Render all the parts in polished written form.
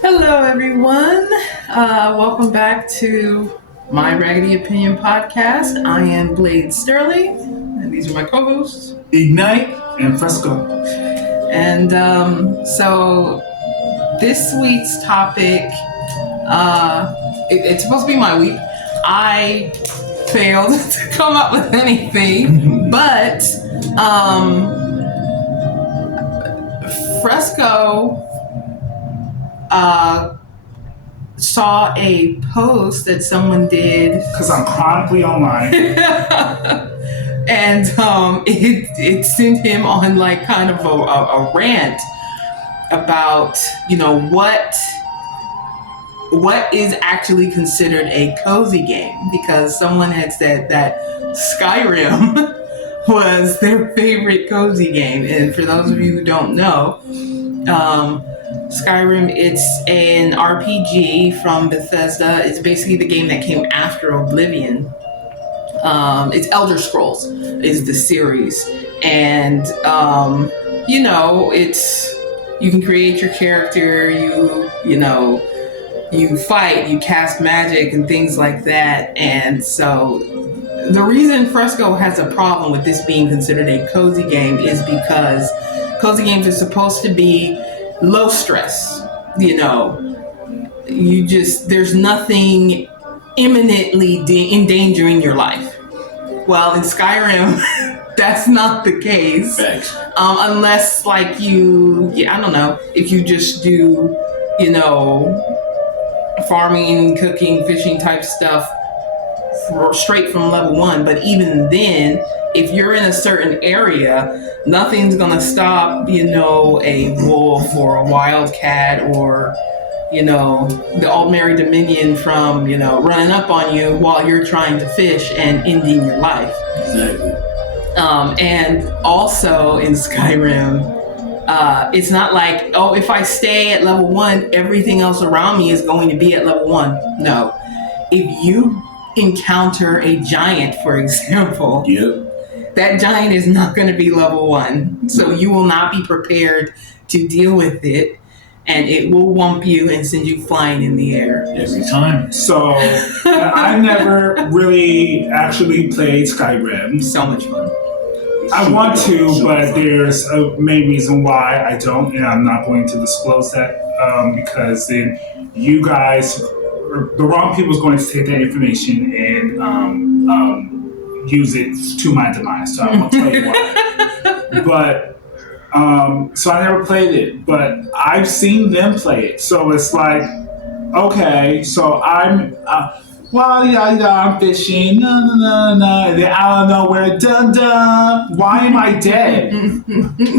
Hello, everyone. Welcome back to my Raggedy Opinion podcast. I am Blade Sterling, and these are my co-hosts, Ignite and Fresco. And so this week's topic, it's supposed to be my week. I failed to come up with anything, but Fresco saw a post that someone did because I'm chronically online. And it sent him on like kind of a rant about, what is actually considered a cozy game, because someone had said that Skyrim was their favorite cozy game. And for those of you who don't know, Skyrim, it's an RPG from Bethesda. It's basically the game that came after Oblivion. It's Elder Scrolls is the series. And, it's, you can create your character, you fight, you cast magic and things like that. And so the reason Fresco has a problem with this being considered a cozy game is because cozy games are supposed to be low stress. There's nothing imminently endangering your life. Well, in Skyrim, that's not the case. Thanks. Unless I don't know, if you just do, farming, cooking, fishing type stuff straight from level 1. But even then, if you're in a certain area, nothing's gonna stop, a wolf or a wildcat or, the Altmeri Dominion from, running up on you while you're trying to fish and ending your life. Exactly. And also in Skyrim, it's not like, if I stay at level 1, everything else around me is going to be at level 1. No. If you encounter a giant, for example, that giant is not going to be level 1. So you will not be prepared to deal with it, and it will whump you and send you flying in the air. Every time. So I never really actually played Skyrim. So much fun. I want to, but there's a main reason why I don't, and I'm not going to disclose that because then you guys, the wrong people, is going to take that information and use it to my demise. So I won't tell you why. But so I never played it, but I've seen them play it. So it's like, okay, so I'm. I'm fishing, and then out of nowhere, why am I dead?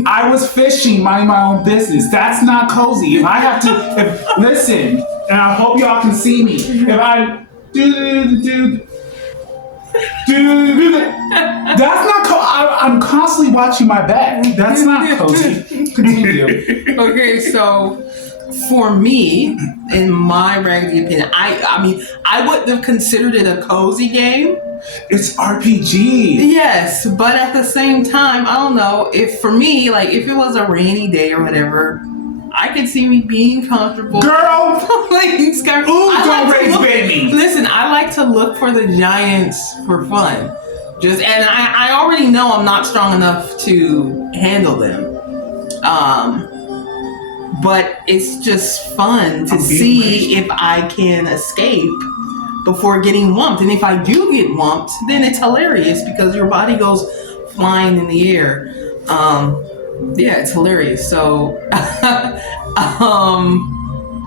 I was fishing, minding my own business. That's not cozy. If I have to, listen, and I hope y'all can see me. If I that's not cozy. I'm constantly watching my back. That's not cozy. Continue. Okay, so for me, in my Raggedy opinion, I wouldn't have considered it a cozy game. It's RPG. Yes, but at the same time, I don't know, if for me, if it was a rainy day or whatever, I could see me being comfortable. Girl! Playing Skyrim. Don't raise baby! Listen, I like to look for the giants for fun. And I already know I'm not strong enough to handle them. But it's just fun to see if I can escape before getting whumped. And if I do get whumped, then it's hilarious because your body goes flying in the air. It's hilarious. So,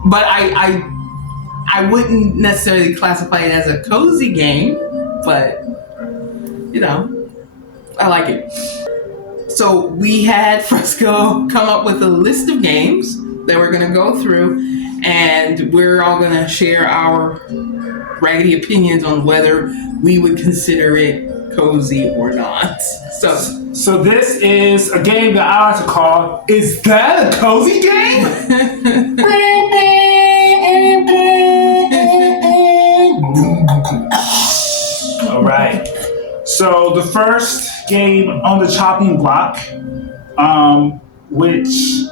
but I wouldn't necessarily classify it as a cozy game, but I like it. So we had Fresco come up with a list of games that we're going to go through, and we're all going to share our Raggedy opinions on whether we would consider it cozy or not. So this is a game that I like to call, is that a cozy game? All right. So the first game on the chopping block, which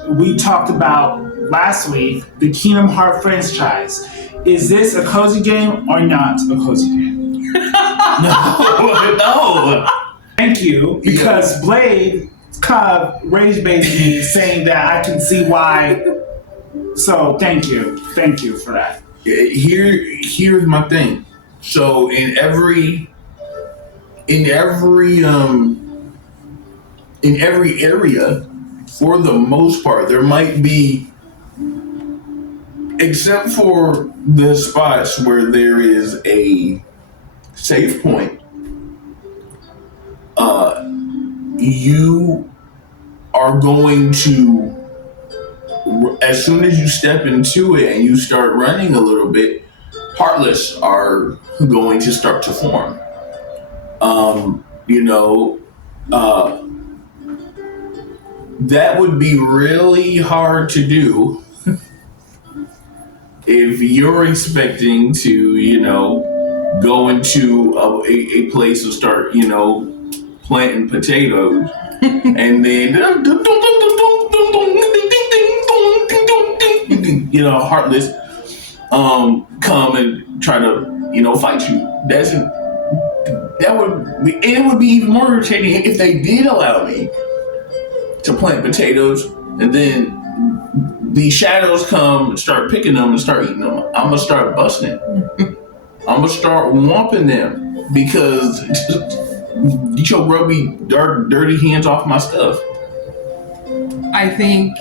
we talked about last week, the Kingdom Hearts franchise. Is this a cozy game or not a cozy game? No. Thank you, because Blade kind of rage baited me, saying that I can see why. So thank you for that. Here's my thing. So in every area, for the most part, there might be, except for the spots where there is a save point, you are going to, as soon as you step into it and you start running a little bit, Heartless are going to start to form. That would be really hard to do if you're expecting to, go into a place and start, planting potatoes and then, Heartless come and try to, fight you. It would be even more irritating if they did allow me to plant potatoes and then the shadows come and start picking them and start eating them. I'm gonna start busting. I'm gonna start whomping them because get your grubby, dirty hands off my stuff. I think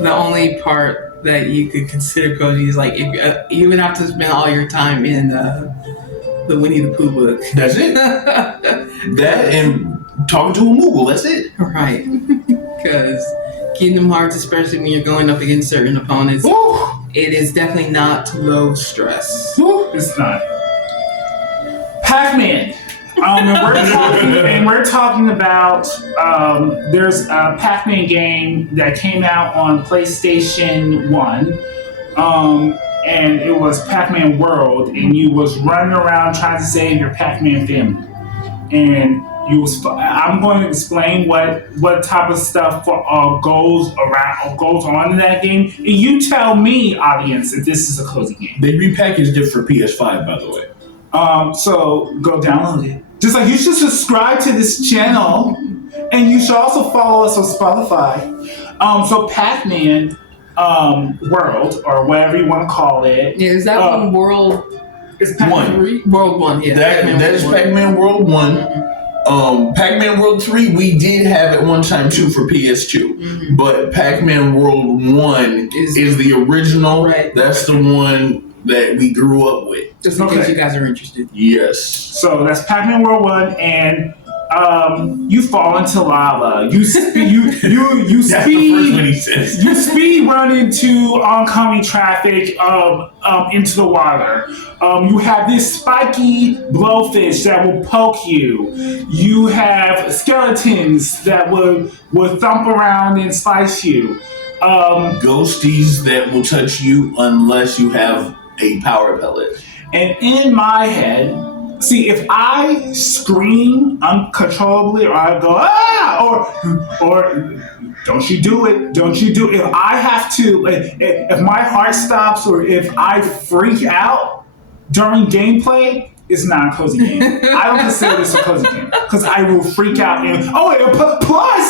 the only part that you could consider cozy is like if you would have to spend all your time in the Winnie the Pooh book. That's it. That and talking to a Moogle. That's it. Right. Because Kingdom Hearts, especially when you're going up against certain opponents, it is definitely not low stress. It's not. Pac-Man. And we're talking about there's a Pac-Man game that came out on PlayStation 1, and it was Pac-Man World, and you was running around trying to save your Pac-Man family. And I'm going to explain what type of stuff goes on in that game. And you tell me, audience, if this is a cozy game. They repackaged it for PS5, by the way. So go download it. Just like you should subscribe to this channel, and you should also follow us on Spotify. So Pac-Man World, or whatever you want to call it. Yeah, is that one World? It's Pac-Man 3? World 1, yeah. That is Pac-Man World 1. Mm-hmm. Pac-Man World 3 we did have at one time too for PS2. Mm-hmm. But Pac-Man World 1 is the original. Right. That's the one that we grew up with. Just in case you guys are interested. Yes. So that's Pac-Man World 1, and you fall into lava. You speed run into oncoming traffic into the water. You have this spiky blowfish that will poke you. You have skeletons that would thump around and slice you. Ghosties that will touch you unless you have a power pellet. And in my head, see, if I scream uncontrollably, or I go or don't you do it? If I have to, if my heart stops, or if I freak out during gameplay, it's not a cozy game. I don't consider this a cozy game because I will freak out. And plus,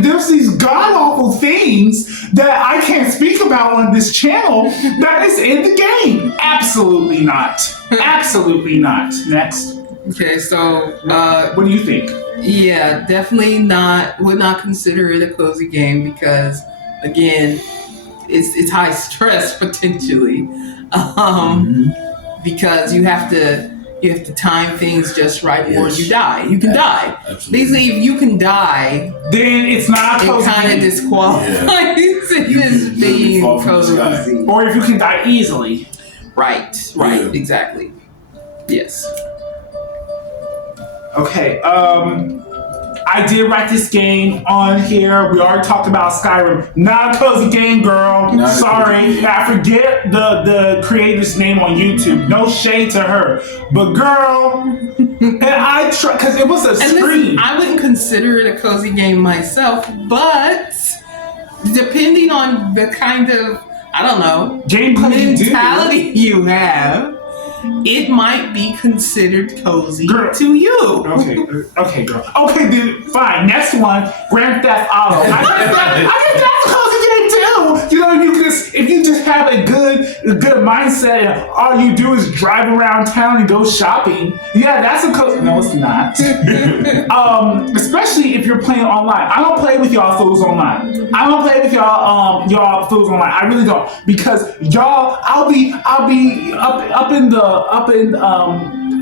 there's these god awful things that I can't speak about on this channel that is in the game. Absolutely not. Absolutely not. Next. Okay, so what do you think? Yeah, definitely not. Would not consider it a cozy game because, again, it's high stress potentially. Because you have to time things just right, or you die. You can die. Absolutely. Basically, if you can die, then it's not cozy. It kind of disqualifies this being cozy. Or if you can die easily. Right, exactly. Yes. Okay, I did write this game on here. We already talked about Skyrim. Not a cozy game, girl. Sorry. I forget the creator's name on YouTube. No shade to her. But girl, and I try, because it was a stream. Listen, I wouldn't consider it a cozy game myself, but depending on the kind of, I don't know, gameplay mentality you have, it might be considered cozy to you. Okay, girl. Okay, then fine. Next one, Grand Theft Auto. I think that's a cozy game too. You know, if you just have a good mindset, and all you do is drive around town and go shopping. Yeah, that's a cozy. No, it's not. Especially if you're playing online. I don't play with y'all fools online. I don't play with y'all fools online. I really don't, because y'all, I'll be up in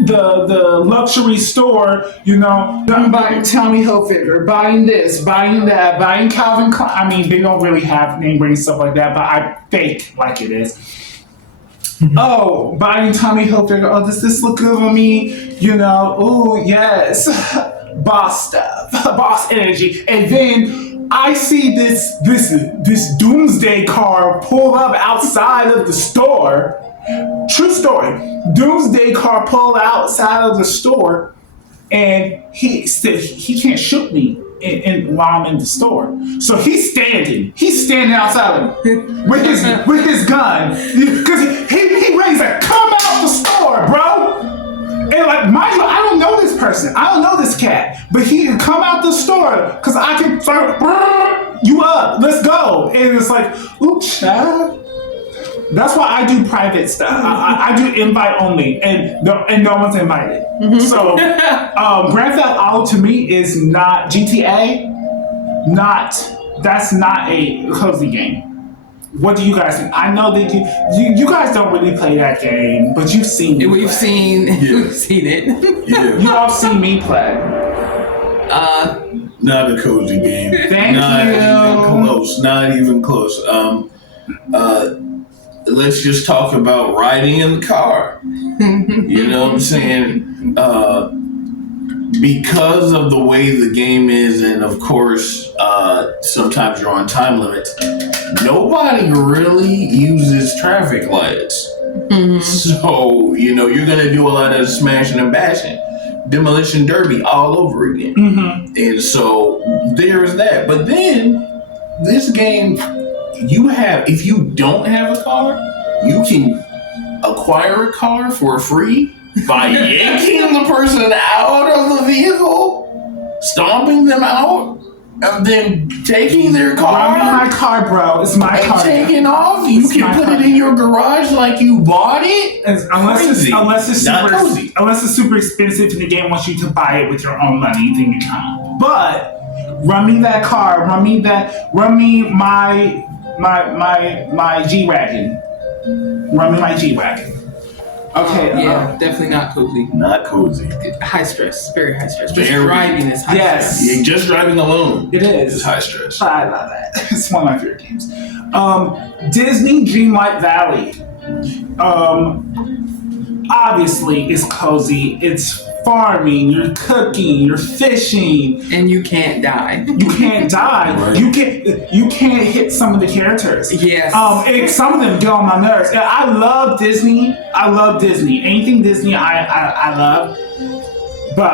the luxury store, you know, buying Tommy Hilfiger, buying this, buying that, buying Calvin Klein. I mean, they don't really have name brand stuff like that, but I fake like it is. Oh, buying Tommy Hilfiger. Oh, does this look good on me? You know, oh yes, boss stuff, boss energy, and then I see this doomsday car pull up outside of the store. True story. Doomsday car pulled outside of the store, and he said he can't shoot me while I'm in the store. So he's standing outside of me with his gun, because he ready to come out the store, bro. And like, mind you, I don't know this person. I don't know this cat, but he can come out the store because I can throw you up. Let's go. And it's like, oops, child. That's why I do private stuff. I do invite only, and no one's invited. So, Grand Theft Auto to me is not GTA. That's not a cozy game. What do you guys think? I know that you guys don't really play that game, but you've seen me We've seen it. Yeah. You all seen me play. Not a cozy game. Not even close. Let's just talk about riding in the car. You know what I'm saying? Because of the way the game is, and of course, sometimes you're on time limits, nobody really uses traffic lights. So, you know, you're going to do a lot of smashing and bashing. Demolition Derby all over again. And so there's that. But then, this game, if you don't have a car, you can acquire a car for free by yanking the person out of the vehicle, stomping them out, and then taking their car. My car, bro. It's my car. Taking off. You can put it in your garage like you bought it. Unless it's super expensive and the game wants you to buy it with your own money, then you can't. But run me that car. Run me my G-Wagon. Run me my G-Wagon. Okay. Definitely not cozy. Not cozy. High stress. Very high stress. Just driving is high stress. Yeah, just driving alone. It is. It's high stress. I love that. It's one of my favorite games. Disney Dreamlight Valley. Obviously, it's cozy. It's farming. You're cooking. You're fishing. And you can't die. You can't die. Right. You can't hit some of the characters. Yes. Some of them get on my nerves. And I love Disney. Anything Disney, I love. But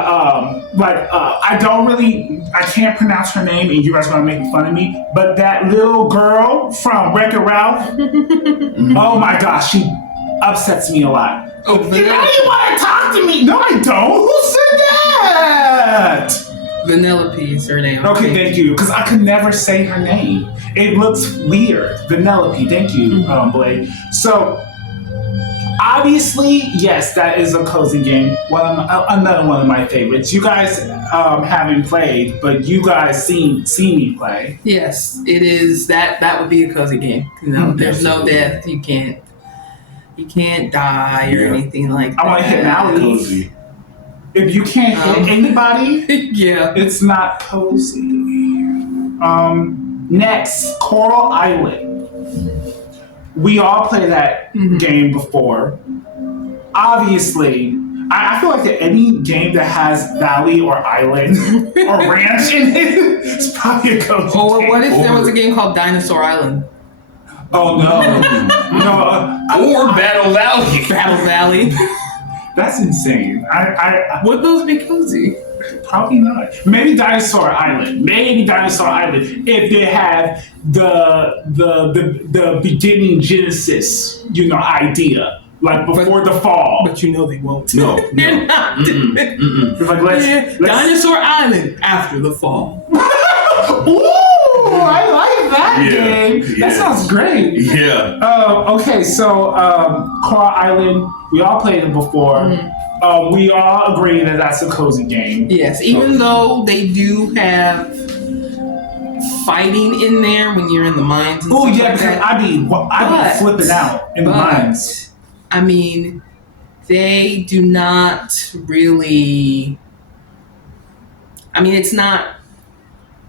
I can't pronounce her name, and you guys are gonna make fun of me. But that little girl from Wreck-It Ralph, oh my gosh, she upsets me a lot. Oh, you want to talk to me? No, I don't. Who said that? Vanellope is her name. Okay, thank you. Because I could never say her name. It looks weird. Vanellope. Thank you, Blake. So, obviously, yes, that is a cozy game. Another one of my favorites. You guys haven't played, but you guys seen me play. Yes, it is. That would be a cozy game. You know, there's no death. You can't die or anything like that. I want to hit Mallory. If you can't hit anybody, it's not cozy. Next, Coral Island. We all played that game before. Obviously, I feel like that any game that has valley or island or ranch in it is probably a cozy game. What if there was a game called Dinosaur Island? Oh no. Or Battle Valley. Battle Valley. That's insane. Would those be cozy? Probably not. Maybe Dinosaur Island. If they have the beginning Genesis, idea. Like before the fall. But they won't. No. They're not doing it. It's like let's Dinosaur Island after the fall. Ooh, I like that game. Yeah. That sounds great. Yeah. Okay, so Coral Island, we all played it before. Mm-hmm. We all agree that that's a cozy game. Yes, even though they do have fighting in there when you're in the mines. Oh yeah, like because that. I'd be flipping out in the mines. I mean, they do not really. I mean, it's not.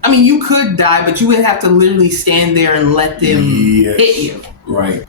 I mean, you could die, but you would have to literally stand there and let them hit you. Right.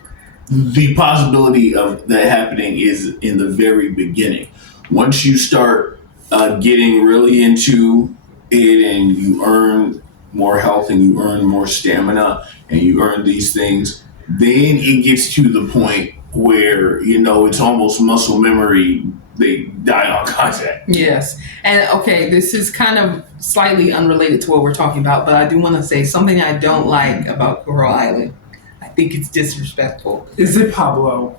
The possibility of that happening is in the very beginning. Once you start getting really into it and you earn more health and you earn more stamina and you earn these things, then it gets to the point where, it's almost muscle memory. They die on contact. Yes. And okay, this is kind of slightly unrelated to what we're talking about, but I do want to say something I don't like about Coral Island. I think it's disrespectful. Is it Pablo?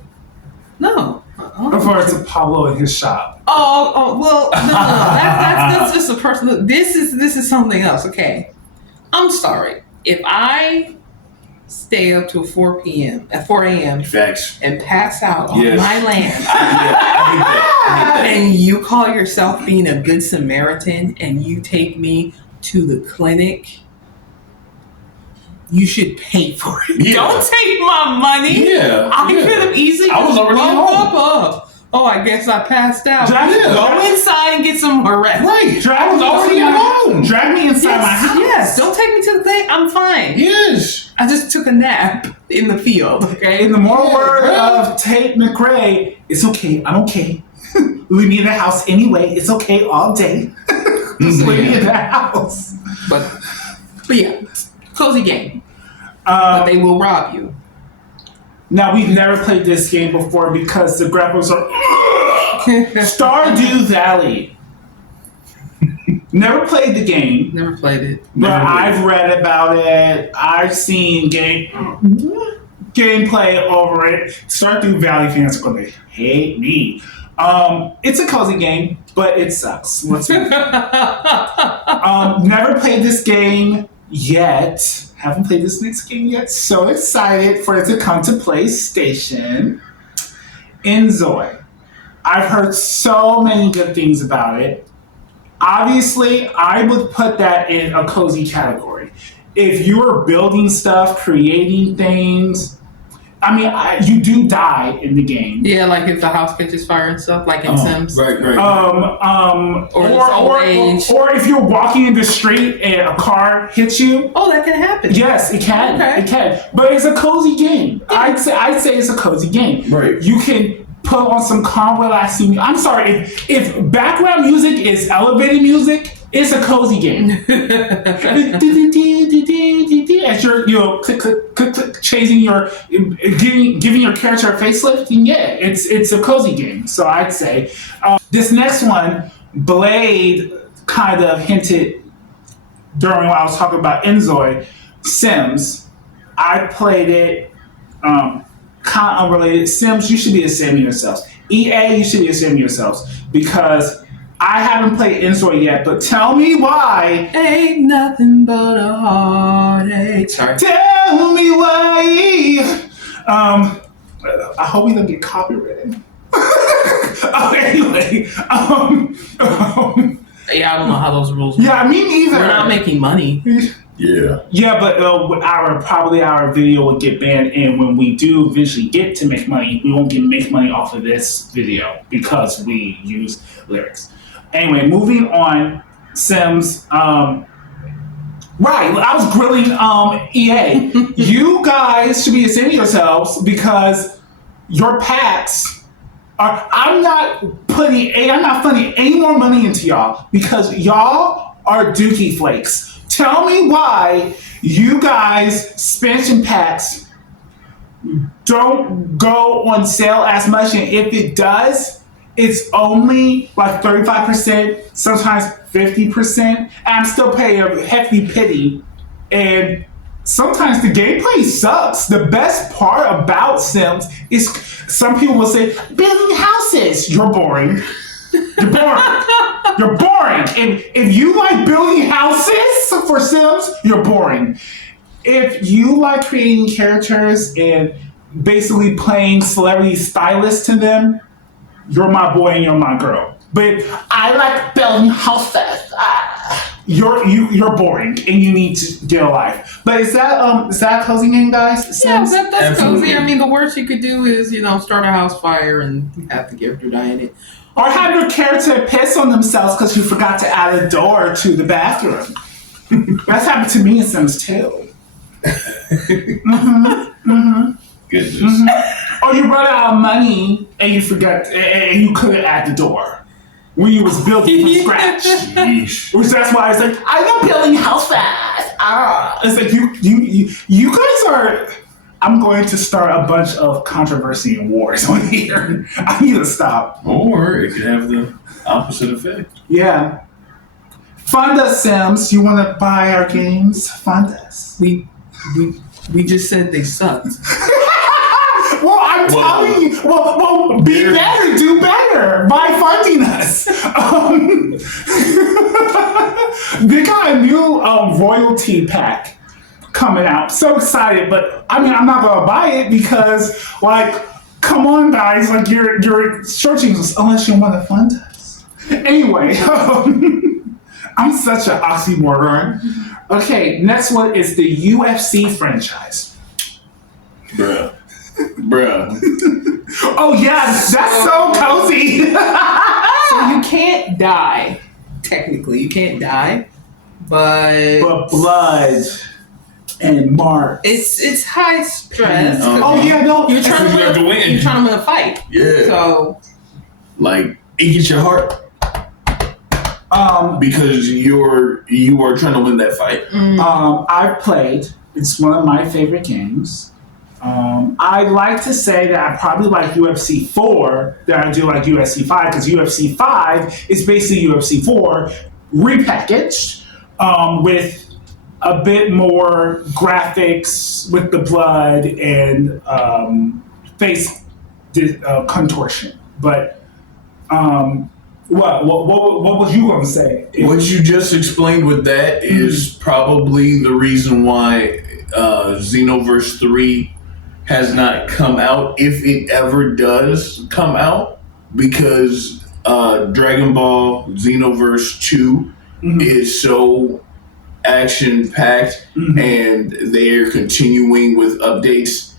No. Or it's a Pablo in his shop? Oh, well, no. That's just a personal. This is something else. Okay. I'm sorry. If I stay up till 4 a.m. Facts. and pass out on Yes. my land, I and you call yourself being a good Samaritan and you take me to the clinic, you should pay for it. Yeah. Don't take my money. Yeah. I could have easily I was already home. Oh, I guess I passed out. Yeah. Go inside and get some rest. Right. I was already at home. Drag me inside my house. Yes, don't take me to the clinic. I'm fine. Yes. I just took a nap in the field, okay? In the moral word of Tate McRae, it's okay. I'm okay. Leave me in the house anyway. It's okay all day. Just leave me in the house. But yeah, cozy game. But they will rob you. Now, we've never played this game before because the graphics are Stardew Valley. Never played the game, Never played it. but I've read about it. I've seen gameplay over it. Stardew Valley fans are going to hate me. It's a cozy game, but it sucks. Let's move on. Never played this game yet. Haven't played this next game yet. So excited for it to come to PlayStation. Enzoy. I've heard so many good things about it. Obviously, I would put that in a cozy category. If you're building stuff, creating things, I mean, you do die in the game. Yeah, like if the house catches fire and stuff, like in Sims. Right. Or if you're walking in the street and a car hits you. Oh, that can happen. Yes, it can. Okay. It can. But it's a cozy game. I'd say it's a cozy game. Right. You can put on some calm, relaxing. I'm sorry, if background music is elevator music, it's a cozy game. As you're click, chasing giving your character a facelift, and yeah, it's a cozy game. So I'd say this next one, Blade kind of hinted during when I was talking about Enzoy, Sims. I played it. Kind of unrelated. Sims, you should be a sim yourselves. EA, you should be a sim yourselves because I haven't played Enzoy yet, but tell me why. Ain't nothing but a heartache. Sorry. Tell me why. I hope we don't get copyrighted. Anyway. Yeah, I don't know how those rules work. Yeah, me neither. We're not making money. Yeah. Yeah, but our video would get banned, and when we do eventually get to make money, we won't make money off of this video because we use lyrics. Anyway, moving on, Sims. Right, I was grilling EA. You guys should be ashamed of yourselves because your packs are. I'm not putting any more money into y'all because y'all are dookie flakes. Tell me why you guys expansion packs don't go on sale as much, and if it does, it's only like 35%, sometimes 50%, and I'm still paying a hefty pity. And sometimes the gameplay sucks. The best part about Sims is some people will say, building houses. You're boring. You're boring. You're boring. If you like building houses for Sims, you're boring. If you like creating characters and basically playing celebrity stylist to them, you're my boy and you're my girl. But I like building houses. You're boring and you need to get a life. But is that closing in, guys? Yeah, Sims? that's Absolutely. cozy. I mean, the worst you could do is, start a house fire and have the character die in it. Or have your character piss on themselves because you forgot to add a door to the bathroom. That's happened to me in Sims 2. Goodness. Or you run out of money and you forgot and you couldn't add the door when you was building from scratch. Yeesh. Which that's why it's like, I love building house fast. It's like you guys are. I'm going to start a bunch of controversy and wars on here. I need to stop. Or it could have the opposite effect. Yeah. Fund us, Sims. You want to buy our games? Fund us. We just said they sucked. Well, I'm telling you. Well, be better, do better by funding us. They got a new royalty pack coming out. So excited, but I mean, I'm not gonna buy it because, like, come on, guys, like you're searching us unless you want to fund us. Anyway, I'm such an oxymoron. Okay, next one is the UFC franchise. Bruh. Oh yeah, that's so cozy. So you can't die. Technically, you can't die, but blood and marks. it's high stress. Oh yeah, no. You're trying You have to win. You're trying to win a fight. Yeah. So Like, it gets your heart because you are trying to win that fight. I've played. It's one of my favorite games. I like to say that I probably like UFC 4 than I do like UFC 5 because UFC 5 is basically UFC 4 repackaged with a bit more graphics with the blood and face contortion. But what was you going to say? What you just explained with that is probably the reason why Xenoverse 3 has not come out, if it ever does come out, because Dragon Ball Xenoverse 2 is so action-packed and they're continuing with updates.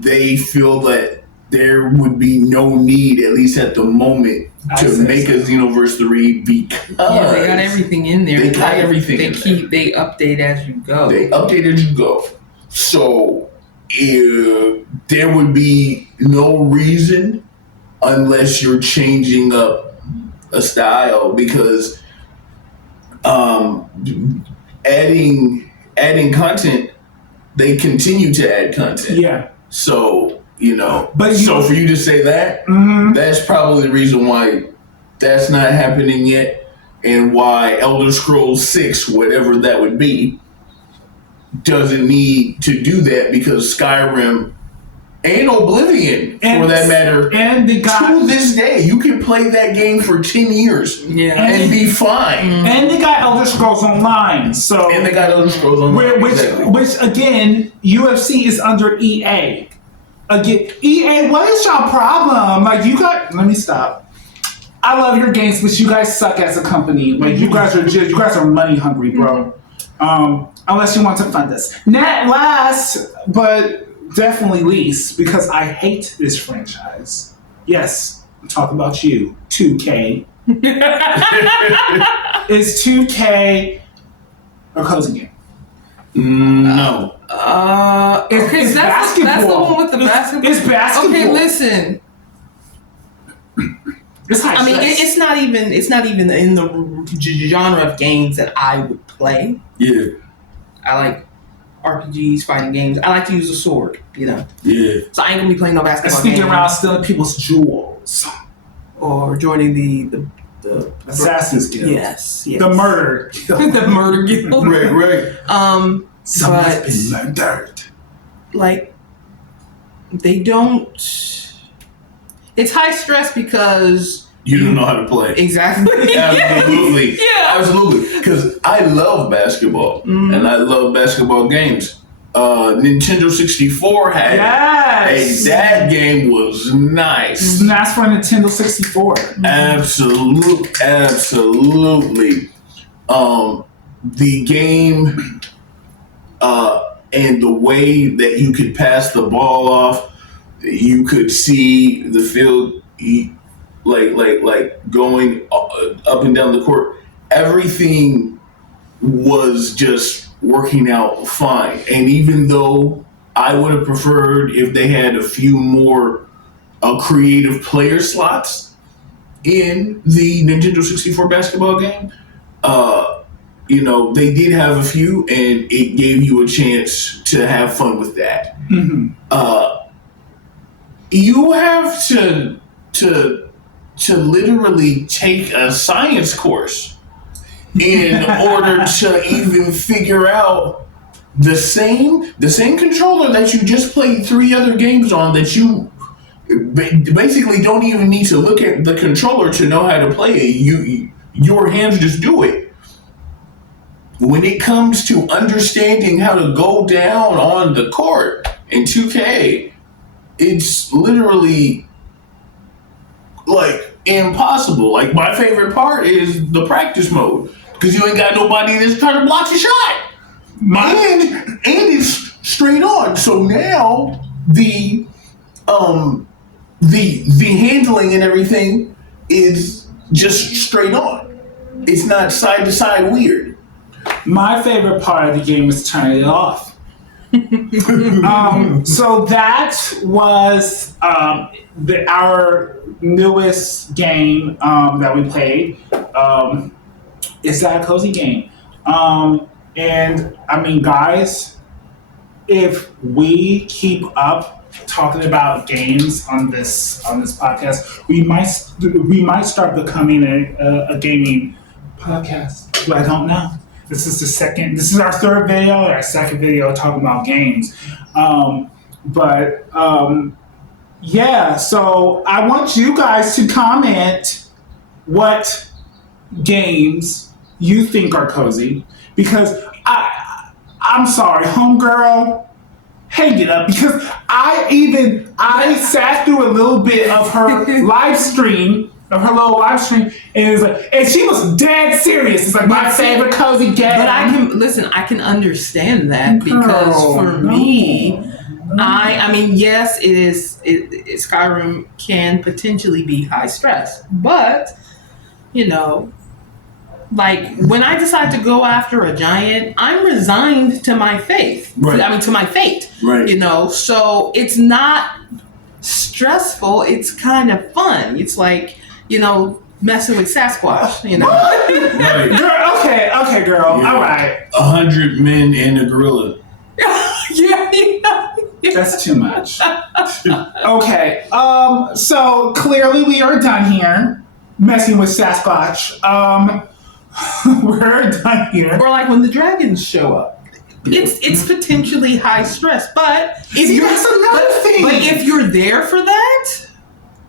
They feel that there would be no need, at least at the moment, to make a Xenoverse 3 because they got everything in there. They got everything in there. They update as you go. They update as you go. So there would be no reason unless you're changing up a style, because adding content, they continue to add content. Yeah. So, But so for you to say that, that's probably the reason why that's not happening yet, and why Elder Scrolls 6, whatever that would be, doesn't need to do that, because Skyrim and Oblivion, for that matter, and to this day, you can play that game for 10 years and be fine. And they got Elder Scrolls Online, so And they got Elder Scrolls Online. which again, UFC is under EA. Again, EA, what is your problem? Like, let me stop. I love your games, but you guys suck as a company. Like, you guys are money hungry, bro. Unless you want to fund us. Not last, but definitely least, because I hate this franchise. Yes, I'm talking about you, 2K. Is 2K a cozy game? No. It's basketball. That's the one with the basketball. It's basketball. Okay, listen. It's high I mean, stress. it's not even in the genre of games that I would play. Yeah. I like RPGs, fighting games. I like to use a sword, Yeah. So I ain't gonna be playing no basketball Sneaking game. around stealing people's jewels. or joining the Assassin's Guild. Yes. The murder guild. The murder guild. Right. Someone's been murdered. Like, they don't. It's high stress because You don't know how to play. exactly. Absolutely. Yeah. Absolutely. Because I love basketball and I love basketball games. Nintendo 64 had Yes. that game was nice. And that's for Nintendo 64. Absolutely. The game and the way that you could pass the ball off, you could see the field like going up and down the court. Everything was just working out fine. And even though I would have preferred if they had a few more creative player slots in the Nintendo 64 basketball game, they did have a few, and it gave you a chance to have fun with that. You have to literally take a science course in order to even figure out the same controller that you just played 3 other games on, that you basically don't even need to look at the controller to know how to play it. Your hands just do it. When it comes to understanding how to go down on the court in 2K, it's literally like impossible. Like, my favorite part is the practice mode, because you ain't got nobody that's trying to block your shot. And it's straight on. So now the handling and everything is just straight on. It's not side to side weird. My favorite part of the game is turning it off. So that was our newest game that we played. It's that a cozy game. And I mean, guys, if we keep up talking about games on this podcast, we might start becoming a gaming podcast. But I don't know. This is our third video, our second video talking about games. Yeah, so I want you guys to comment what games you think are cozy, because I'm sorry, homegirl, hang it up, because I sat through a little bit of her live stream, and it was like, and she was dead serious. It's like my favorite cozy game. But I can understand that, because for me, I mean, yes, Skyrim can potentially be high stress, but like, when I decide to go after a giant, I'm resigned to my fate. Right. I mean, to my fate. Right. So it's not stressful. It's kind of fun. It's like, messing with Sasquatch, Right. Girl, okay, girl. Yeah. All right. 100 men and a gorilla. yeah. That's too much. Okay. So clearly we are done here messing with Sasquatch. We're done here. Or like when the dragons show up. It's potentially high stress, but that's another thing. But if you're there for that,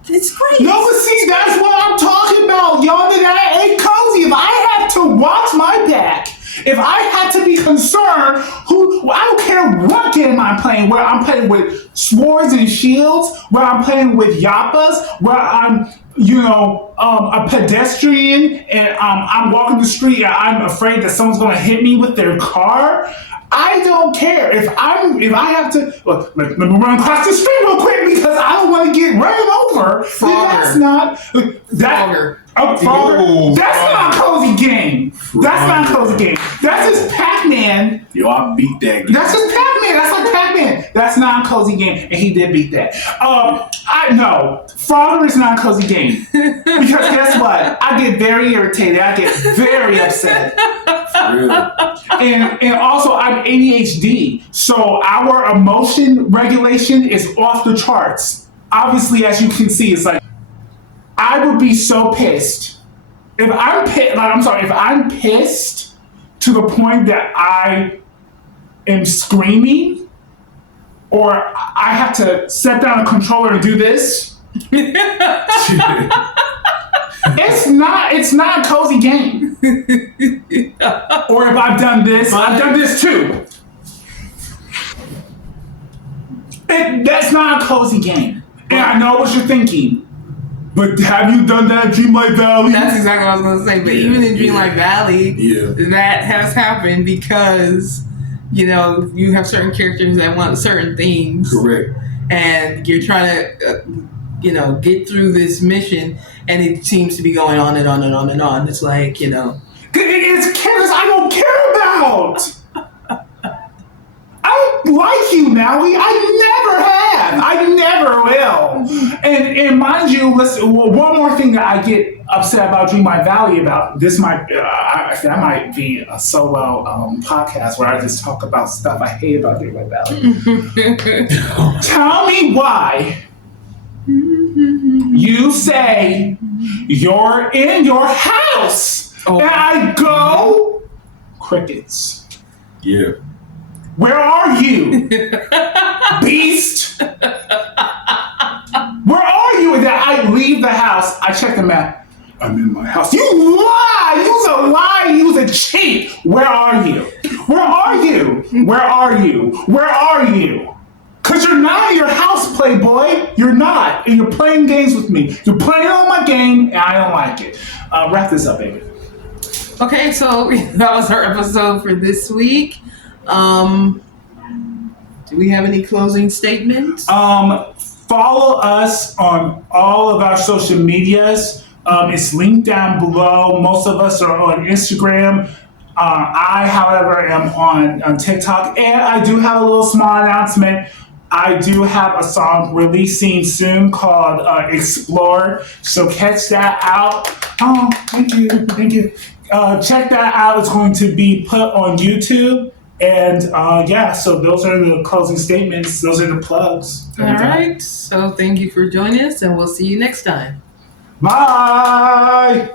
it's great. No, but see, that's what I'm talking about. Y'all, that ain't cozy. If I had to watch my back, if I had to be concerned, I don't care what game I'm playing, where I'm playing with swords and shields, where I'm playing with yappas, where I'm, a pedestrian, and I'm walking the street and I'm afraid that someone's going to hit me with their car. I don't care if I have to. Look, let me run across the street real quick because I don't want to get ran over. That's not that. Frogger. Oh, That's not a cozy game. That's not a cozy game. That's just Pac-Man. Yo, I beat that game. That's just Pac-Man. That's like Pac-Man. That's not a cozy game, and he did beat that. No, Frogger is not a cozy game because guess what? I get very irritated. I get very upset. Really? And also I'm ADHD, so our emotion regulation is off the charts. Obviously, as you can see, it's like I would be so pissed if I'm pissed. Like, I'm sorry, if I'm pissed to the point that I am screaming, or I have to set down a controller and do this. It's not a cozy game. Or if I've done this, I've done this too. That's not a cozy game. And I know what you're thinking. But have you done that at Dreamlight Valley? That's exactly what I was going to say. But even in Dreamlight Valley, that has happened because, you know, you have certain characters that want certain things. Correct. And you're trying to, you know, get through this mission, and it seems to be going on and on and on and on. It's like, you know. It's characters I don't care about. I don't like you, Maui. I never have. I never will. And mind you, listen. One more thing that I get upset about Dreamlight Valley about. This might that might be a solo podcast where I just talk about stuff I hate about Dreamlight Valley. Tell me why you say you're in your house and I go crickets. Yeah. Where are you, beast? Where are you? And then I leave the house. I check the map. I'm in my house. You lie! You's a lie! You's a cheat! Where are you? Where are you? Where are you? Where are you? Because you're not in your house, Playboy. You're not. And you're playing games with me. You're playing on my game, and I don't like it. Wrap this up, baby. Okay, so that was our episode for this week. Do we have any closing statements? Follow us on all of our social medias. It's linked down below. Most of us are on Instagram. I, however, am on TikTok. And I do have a little small announcement. I do have a song releasing soon called Explore. So catch that out. Oh, thank you. Thank you. Check that out. It's going to be put on YouTube. And yeah, so those are the closing statements. Those are the plugs. All right. So thank you for joining us, and we'll see you next time. Bye.